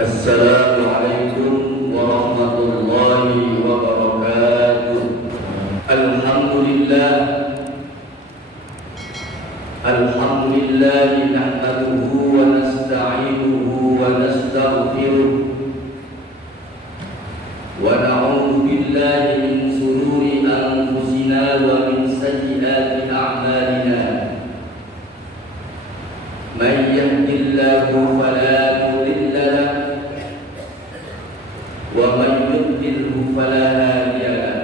Assalamualaikum warahmatullahi wabarakatuh. Alhamdulillah nahmaduhu wa nasta'inuhu wa nastaghfiruh wa na'udzu billahi min shururi anfusina wa min sayyiati a'malina. Man yahdihillahu fala mudilla lahu ومن يضلله فلا هادي له.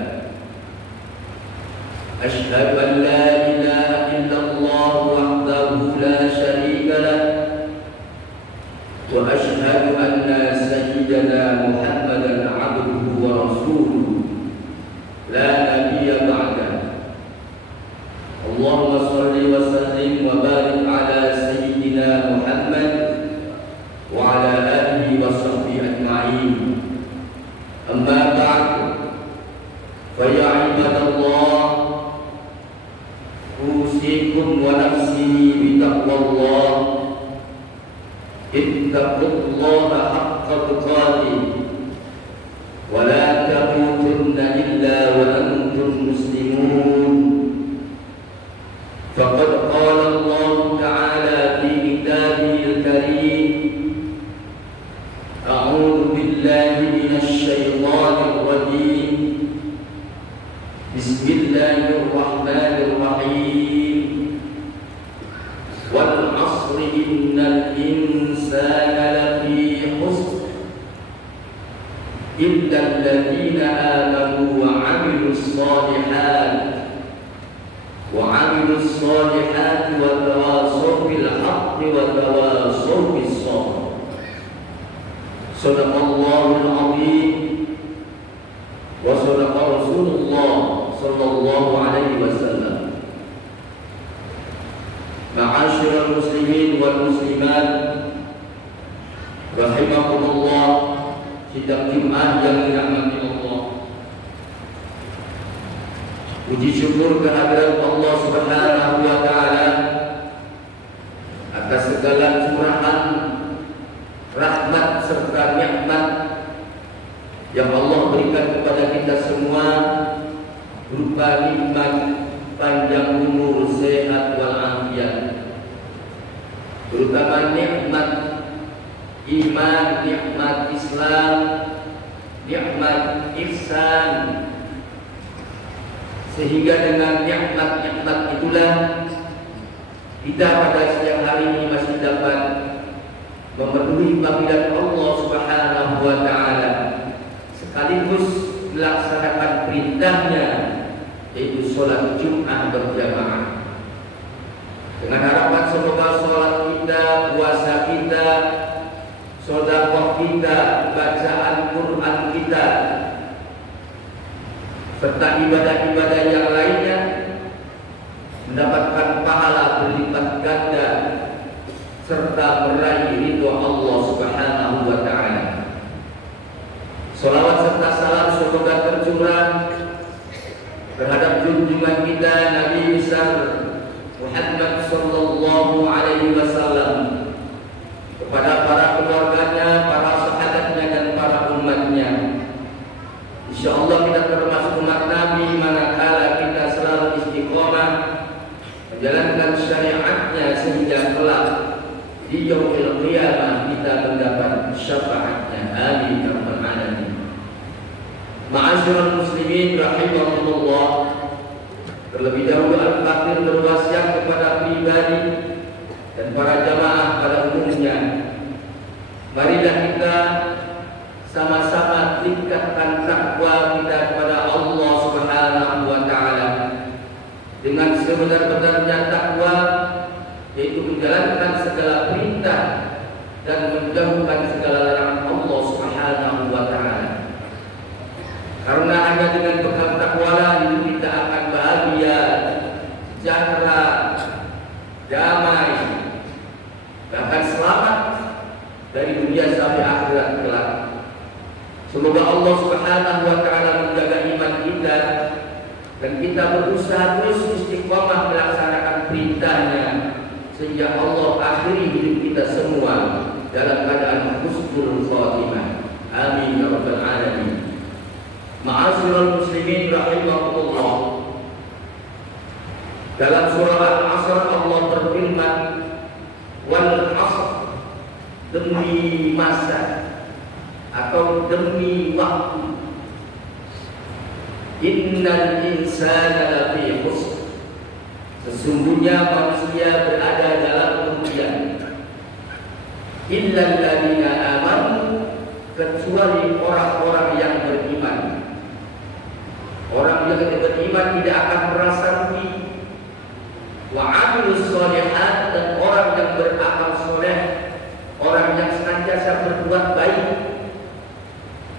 أشهد أن لا إله إلا الله وحده لا شريك له وأشهد أن سيدنا محمدا عبده ورسوله لا نبي بعده. اللهم صل وسلم وبارك على سيدنا محمد وعلى آله وصحبه أجمعين. أما بعد فيا عباد الله أوصيكم ونفسي بتقوى الله. اتقوا الله حق تقاته ولا تموتن إلا وأنتم مسلمون. فقد قال الله تعالى في كتابه الكريم: أعوذ بالله من الشيطان الرجيم. بسم الله الرحمن الرحيم. والعصر إن الإنسان لفي خسر إلا الذين آمنوا وعملوا الصالحات وتواصوا بالحق وتواصوا بالصبر. Sadaqallahul azim wa sadaqa Rasulullah sallallahu alaihi wasallam. Ma'asyiral muslimin wal muslimat rahimakumullah, sidang jemaah yang dirahmati Allah. Puji syukur kehadirat Allah Subhanahu wa taala atas segala curahan rahmat serta nikmat yang Allah berikan kepada kita semua, berupa nikmat panjang umur, sehat walafiat, terutama nikmat iman, nikmat Islam, nikmat ihsan, sehingga dengan nikmat-nikmat itulah kita pada siang hari ini masih dapat memenuhi panggilan Allah Subhanahu wa taala, sekaligus melaksanakan perintahnya, yaitu sholat Jumat berjamaah. Dengan harapan semoga sholat kita, puasa kita, sedekah kita, bacaan Quran kita, serta ibadah-ibadah yang lainnya mendapatkan pahala berlipat ganda serta meraih ridho Allah Subhanahu wa taala. Salawat serta salam semoga tercurah terhadap junjungan kita Nabi besar Muhammad sallallahu alaihi wasallam, kepada para keluarganya, para sahabatnya dan para umatnya. Insyaallah kita termasuk umat Nabi manakala kita selalu istiqomah menjalankan syariatnya sehingga kelak di yaumil qiyamah kita mendapat syafaatnya. Amin ya rabbal alamin. Ma'asyiral muslimin rahimakumullah, terlebih dahulu al-fakir berwasiat kepada pribadi dan para jamaah pada umumnya. Marilah kita sama-sama tingkatkan takwa kita kepada Allah Subhanahu wa taala dengan sebenar-benarnya takwa, yaitu menjalankan segala perintah dan menjauhkan segala larangan Allah Subhanahu wa taala. Karena hanya dengan bekal takwa itu kita akan bahagia, sejahtera, damai, bahkan selamat dari dunia sampai akhirat kelak. Semoga Allah Subhanahu wa taala menjaga iman kita dan kita berusaha terus istiqomah melaksanakan perintahnya, sehingga Allah akhiri hidup kita semua dalam keadaan husnul khatimah. Amin ya rabbal alamin. Ma'asyiral muslimin rahimakumullah. Dalam surah Al-Asr Allah berfirman, wal asr, demi masa atau demi waktu. Innal insana lafi khusr, sesungguhnya manusia berada dalam kerugian. Illal ladzina amanu, kecuali orang-orang yang beriman. Orang yang beriman tidak akan merasa rugi. Wa amilus sholihat, dan orang yang beramal soleh, orang yang senantiasa berbuat baik.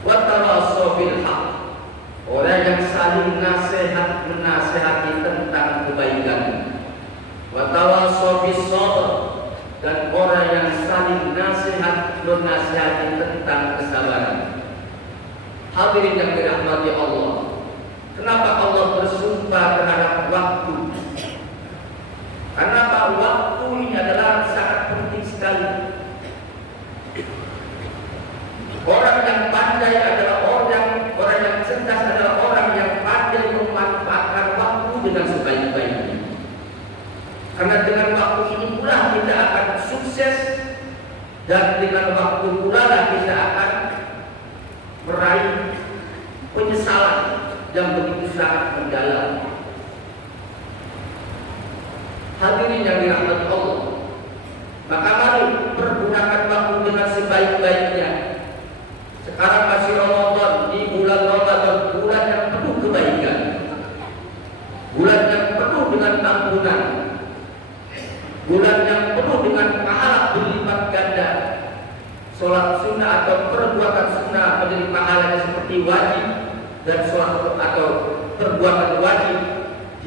Wa tawassaw bil haqq, orang yang saling menasehati tentang kebaikan. Wa tawassaw bis sabr, dan orang yang saling menasehati tentang kesabaran. Hadirin yang dirahmati Allah, kenapa Allah bersumpah terhadap waktu? Karena waktu ini adalah sangat penting sekali. Orang yang pandai adalah orang yang cerdas adalah orang yang pandai memanfaatkan waktu dengan sebaik-baiknya. Karena dengan waktu ini pula kita akan sukses, dan dengan waktu pula kita akan meraih penyesalan yang begitu sangat mendalam. Hadirin yang dirahmati Allah, maka mari pergunakan waktu dengan sebaik-baiknya. Sekarang masih Ramadan, di bulan Ramadan, bulan yang penuh kebaikan, bulan yang penuh dengan ampunan, bulan yang penuh dengan pahala berlipat ganda. Sholat sunnah atau perbuatan sunnah menjadi pahalanya seperti wajib, dan sholat atau perbuatan wajib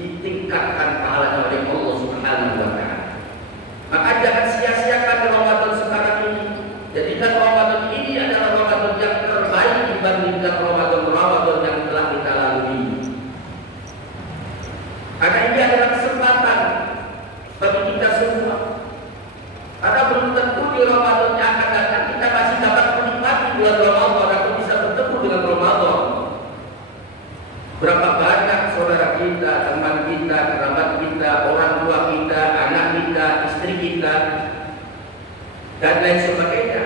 ditingkatkan pahalanya oleh Allah Subhanahu wa Ta'ala. Maka jangan sia-siakan Ramadan sekarang ini. Jadikan Ramadan ini adalah Ramadan yang terbaik dibandingkan Ramadan yang telah kita lalui. Karena ini adalah kesempatan bagi kita semua. Karena belum tentu di Ramadan yang akan datang kita masih dapat menikmati bulan Ramadan atau bisa bertemu dengan Ramadan. Berapa banyak saudara kita, teman kita, kerabat kita, orang tua kita, anak kita, istri kita, dan lain sebagainya,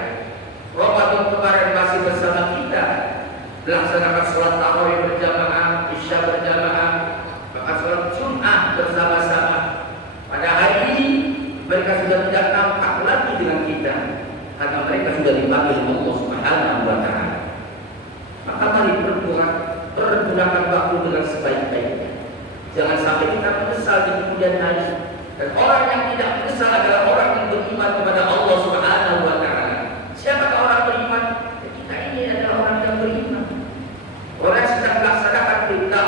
Ramadan kemarin masih bersama kita, melaksanakan sholat tarawih berjamaah, isya berjamaah, bahkan sholat Jumat bersama-sama. Pada hari ini mereka sudah tidak nampak lagi dengan kita, karena mereka sudah dipanggil Allah Subhanahu wa Ta'ala. Maka mari pergunakan waktu dengan sebaik-baiknya. Jangan sampai kita menyesal di kemudian hari. Dan orang yang tidak menyesal adalah orang yang beriman kepada Allah Subhanahu wa Ta'ala. Siapakah orang beriman? Ya, kita ini adalah orang yang beriman. Orang yang sedang melaksanakan perintah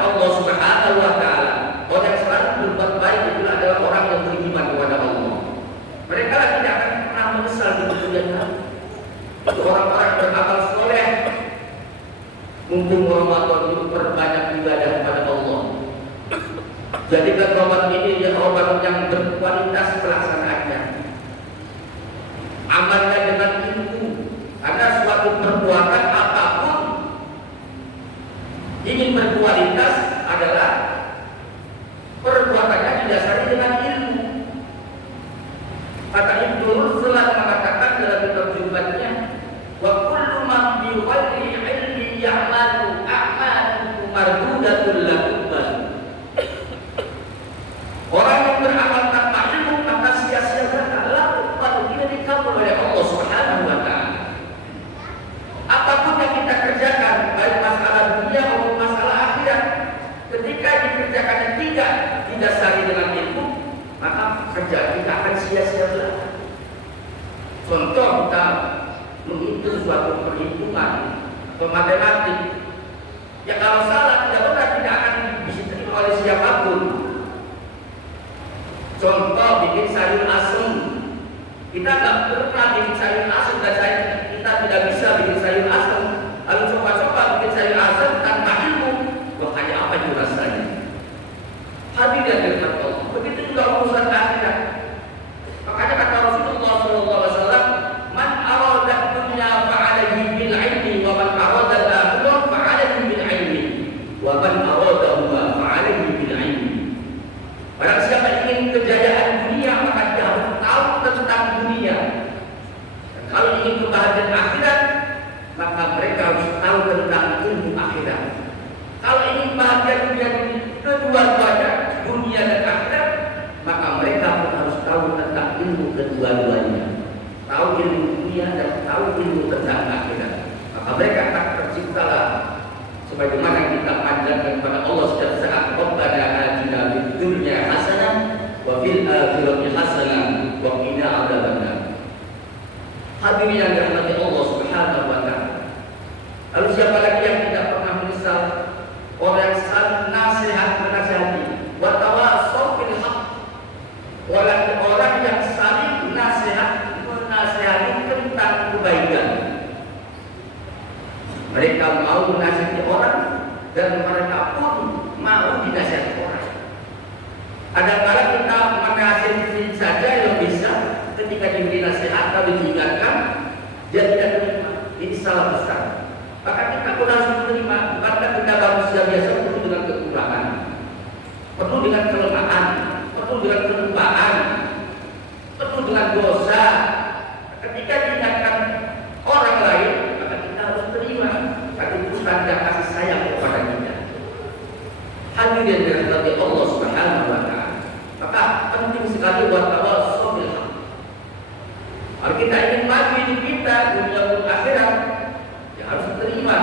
Allah Subhanahu wa Ta'ala. Orang yang selalu berbuat baik itu adalah orang yang beriman kepada Allah. Mereka tidak akan pernah menyesal di kemudian hari. Itu orang-orang beramal soleh. Mumpung Ramadan itu perbanyak ibadah kepada Allah. Jadikan Ramadan ini Ramadan yang berkualitas pelaksanaannya. Amalnya dengan ilmu. Karena suatu perbuatan apapun ingin berkualitas adalah perbuatannya didasari dengan ilmu. Kata Ibnu Ruslan mengatakan dalam terjemahannya, wa kullu man bi ghairi ilmi ya'malu a'malu mardudatul lahu. Orang yang beramal tanpa ilmu maka sia-sia berlaku pada tidak dikabul oleh Allah Subhanahu wa Ta'ala. Apapun yang kita kerjakan, baik masalah dunia maupun masalah akhirat, ketika dikerjakan yang tidak didasari dengan ilmu, maka kerjaan kita akan sia-sia belaka. Contoh, kita menghitung suatu perhitungan matematik, ya kalau salah tidak akan bisa diterima oleh siapapun. Contoh, bikin sayur asem, kita nggak pernah bikin sayur asem, dan kita tidak bisa bikin sayur asem. Lalu coba-coba bikin sayur asem tanpa ilmu, wah kayak apa itu rasanya? Hadirin dengan Allah, begitu juga urusan akhirat. Makanya kata Rasulullah SAW, berilmu tentang akhirat, maka mereka akan terciptalah sebagaimana kita panjatkan kepada Allah setiap saat, Rabbana atina fid dunya hasanah wa fil akhirati hasanah wa qina adzabannar. Hadirin yang dirahmati Allah Subhanahu wa taala. Lalu siapa lagi yang tidak pernah menyesal? Orang yang saling nasihat menasihati, wa tawassaw bil haqq. Orang yang saling nasihat menasihati tentang kebaikan. Mereka mau menasihati orang dan mereka pun mau dinasihati orang. Ada kala kita menasihati saja yang bisa, ketika diberi nasihat atau diingatkan dia tidak terima. Ini salah besar. Maka kita pun harus menerima. Bukankah kita manusia biasa penuh dengan kekurangan, penuh dengan kelemahan, penuh dengan kelupaan, penuh dengan dosa. Ketika diingatkan orang lain, maka kita harus terima. Karena itu tanda kasih sayang kepada kita. Hadirin yang dirahmati Allah Subhanahu wa taala. Maka penting sekali buat tawassul bil haqq. Kalau kita ingin maju hidup kita dunia dan akhirat, ya harus terima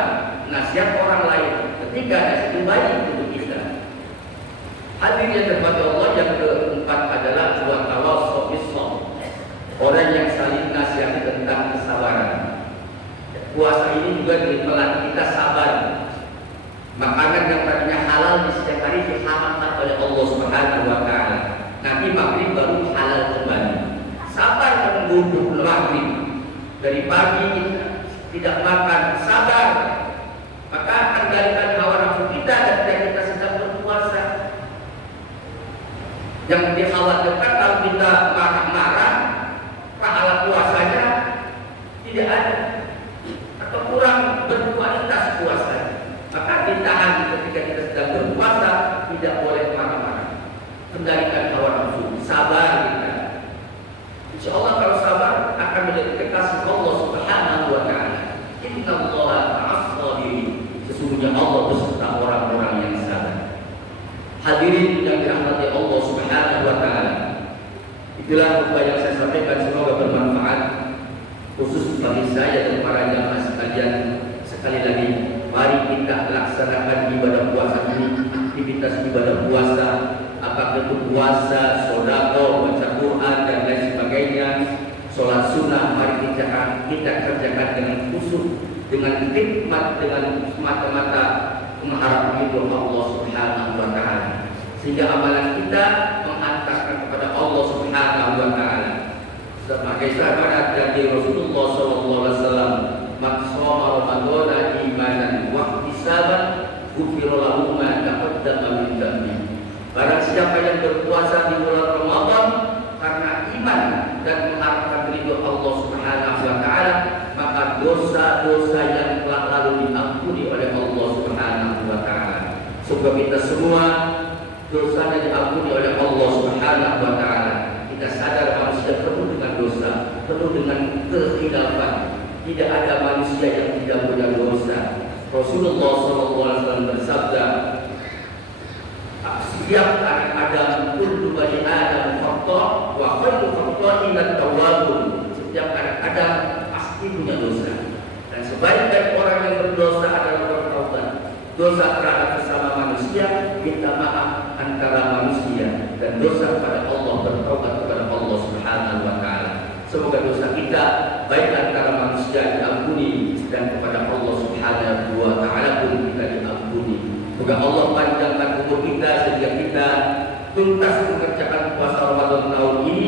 nasihat orang lain ketika nasihat itu baik untuk kita. Hadirin yang dirahmati Allah, yang keempat adalah buat tawassul bis sabr. Orang yang saling nasihati tentang kesabaran. Puasa ini juga melatih kita sabar. Makanan yang tadinya halal di setiap hari diharamkan oleh Allah Subhanahu wa taala. Nanti maghrib baru halal kembali. Sabar menunggu maghrib. Dari pagi kita tidak makan, sabar. Maka kendalikan hawa nafsu kita ketika kita sedang berpuasa. Yang dikhawatirkan kalau kita marah-marah, pahala puasanya tidak ada atau kurang berkualitas puasa. Maka ditahan ketika kita sedang berpuasa, tidak boleh marah-marah. Kendalikan hawa nafsu, sabar kita. Insya Allah kalau sabar akan menjadi kekasih Allah Subhanahu wa taala. Innallaha ma'as sabirin. Sesungguhnya Allah beserta orang-orang yang sabar. Hadirin yang dirahmati Allah Subhanahu wa taala. Itulah khutbah yang saya sampaikan, semoga bermanfaat khusus bagi saya dan para jamaah sekalian. Sekali lagi, mari kita laksanakan ibadah puasa ini, aktivitas ibadah puasa, apakah itu puasa, sedekah, baca Quran dan lain sebagainya, sholat sunnah, mari kita kerjakan dengan khusyuk, dengan hikmat, dengan semata-mata mengharap ridho Allah Subhanahu wa taala, sehingga amalan kita mengantarkan kepada Allah Subhanahu wa taala. Sebagai sahabat dari Rasulullah sallallahu alaihi wasallam, "Man shoma Ramadhana imanan wa ihtisaban, ghufira lahu ma taqaddama min dhanbi." Barang siapa yang berpuasa di bulan Ramadan karena iman dan mengharapkan ridho Allah Subhanahu wa taala, maka dosa-dosa yang telah lalu diampuni oleh Allah Subhanahu wa taala. Semoga kita semua dosanya diampuni oleh Allah Subhanahu wa taala. Kita sadar manusia penuh dengan dosa, penuh dengan kekhilafan. Tidak ada manusia yang tidak punya dosa. Rasulullah SAW bersabda, setiap anak Adam, kullu bani Adam khata' wa khairu khata'in at-tawwabun. Setiap anak Adam pasti punya dosa. Dan sebaik-baik orang yang berdosa adalah bertaubat. Dosa terhadap sesama manusia, minta maaf antara manusia, dan dosa kepada Allah, bertaubat kepada Allah Subhanahu wa taala. Semoga dosa kita baik antara manusia diampuni dan kepada Allah Subhanahu wa taala pun kita diampuni. Semoga Allah panjangkan umur kita sehingga kita tuntas mengerjakan puasa Ramadan tahun ini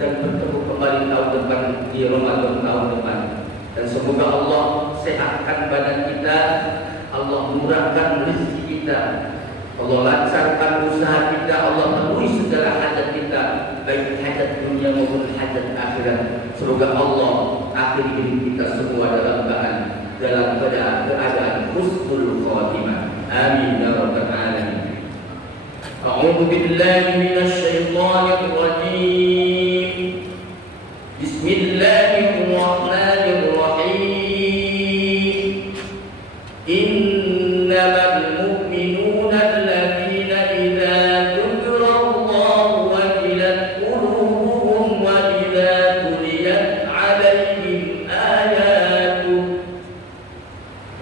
dan bertemu kembali tahun depan di Ramadan tahun depan. Dan semoga Allah sehatkan badan kita, Allah murahkan rezeki kita, Allah lancarkan usaha kita, Allah penuhi segala hajat kita, baik hajat dunia maupun hajat akhirat. Semoga Allah akhiri hidup kita semua dalam keadaan husnul khatimah. Amin ya rabbal alamin. A'udzu billahi minasy syaithanir rajim. Bismillahirrahmanirrahim. Innamal mu'minuna alladzina idza dzukira Allahu wajilat qulubuhum wa idza tuliyat 'alaihim ayatuhu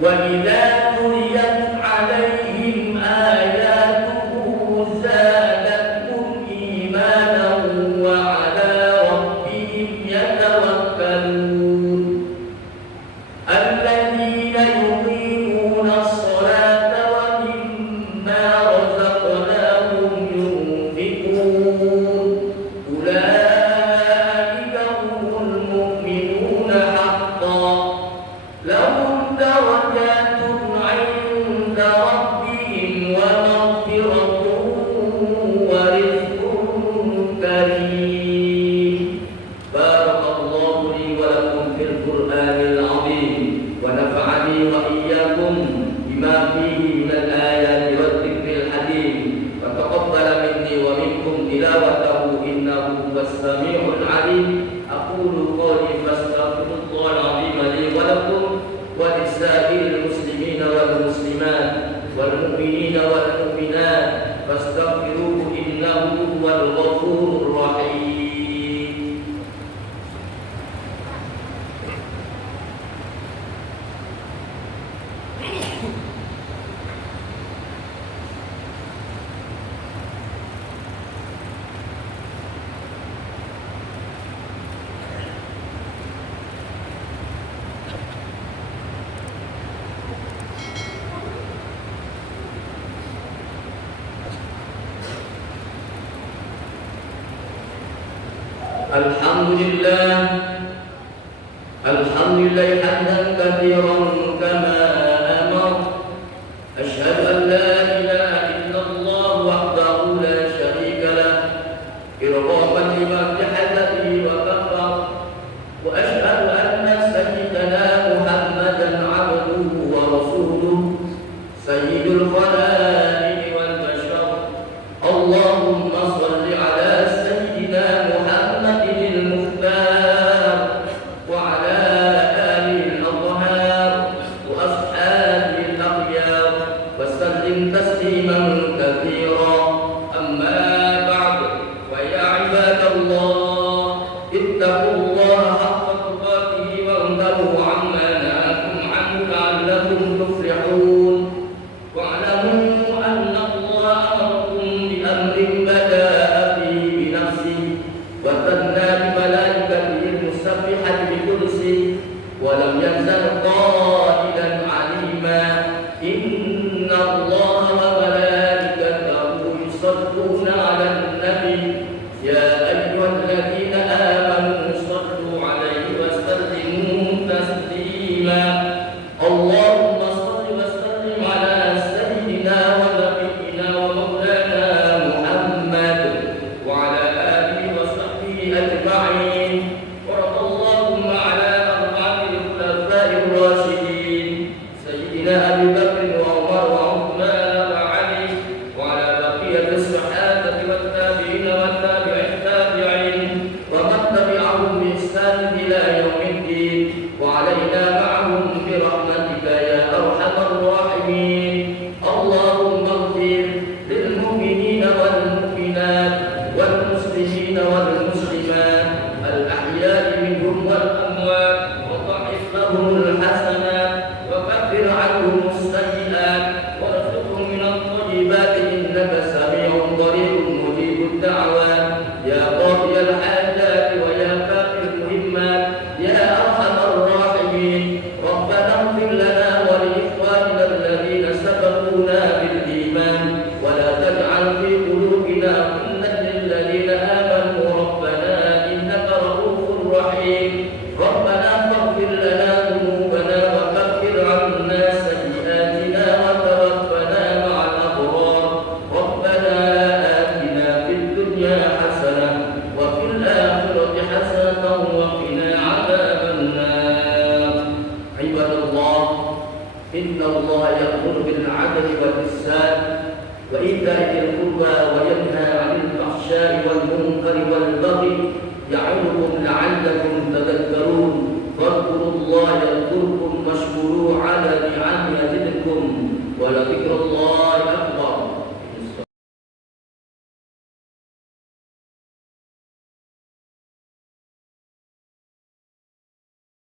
وإذا تليت عليهم آياته زادتهم إيمانا وعلى ربهم يتوكلون الذين يقيمون الصلاة ومما رزقناهم ينفقون أولئك هم المؤمنون حقا لهم درجات عند ربهم ومغفرة ورزق كريم. بارك الله لي ولكم في القرآن العظيم ونفعني وإياكم بما فيه من الآيات والذكر الحكيم وتقبل مني ومنكم تلاوته إنه هو السميع العليم. أقول قولي فاستغفر الله العظيم لي ولكم ولسائر المسلمين والمسلمات والمؤمنين والمؤمنات فاستغفروه إنه هو الغفور الرحيم. الحمد لله حمدا كثيرا كما أمر. أشهد أن لا إله إلا الله وحده لا شريك له إرغاما لمن بحدثه وكفر. وأشهد أن سيدنا محمدا عبده ورسوله سيد الخلائق والبشر. اللهم صل على سيدنا محمد المختار وعلى آله الأطهار وأصحابه الأخيار وسلم تسليما كثيرا. أما بعد فيا عباد الله اتقوا الله حق تقاته وانتهوا عما نهاكم عنه لعلكم تفلحون. واعلموا أن الله أمركم بأمر بدأ فيه بنفسه وثنى بملائكته المسبحة بقدسه ولم يزل قائلا عليما إن الله وملائكته يصلون على النبي يا أيها الذين آمنوا صلوا عليه وسلموا تسليما. اللهم صل وسلم على سيدنا ونبينا ومولانا محمد وعلى آله وصحبه أجمعين. وارض اللهم على أربعة الخلفاء الراشدين سيدنا أبي بكر وعمر وعثمان وعلي وعلى بقية الصحابة والتابعين والتابع التابعين ومن تبعهم بإحسان إلى يوم الدين وعلينا معهم برحمتك يا أرحم الراحمين. اللهم اغفر للمؤمنين والمؤمنات والمسلمين والمسلمات الأحياء منهم والأموات وضاعف لهم الحسنات وكفر عنهم السيئات وارزقهم من الطيبات إنك سميع قريب مجيب الدعوات يا قاضي الحاجات ويا كافي المهمات يا أرحم الراحمين. ربنا اغفر لنا ولإخواننا الذين سبقونا بالإيمان ولا تجعل في قلوبنا غلا للذين آمنوا ربنا إنك رؤوف رحيم. ربنا فاغفر لنا ذنوبنا وكفر عنا سيئاتنا وتوفنا مع الأبرار. ربنا آتنا في الدنيا حسنة وفي الآخرة حسنة وقنا عذاب النار. عباد الله إن الله يأمر بالعدل والإحسان وإيتاء ذي القربى وينهى عن الفحشاء والمنكر والبغي يعظكم لعلكم تذكرون. فاذكروا الله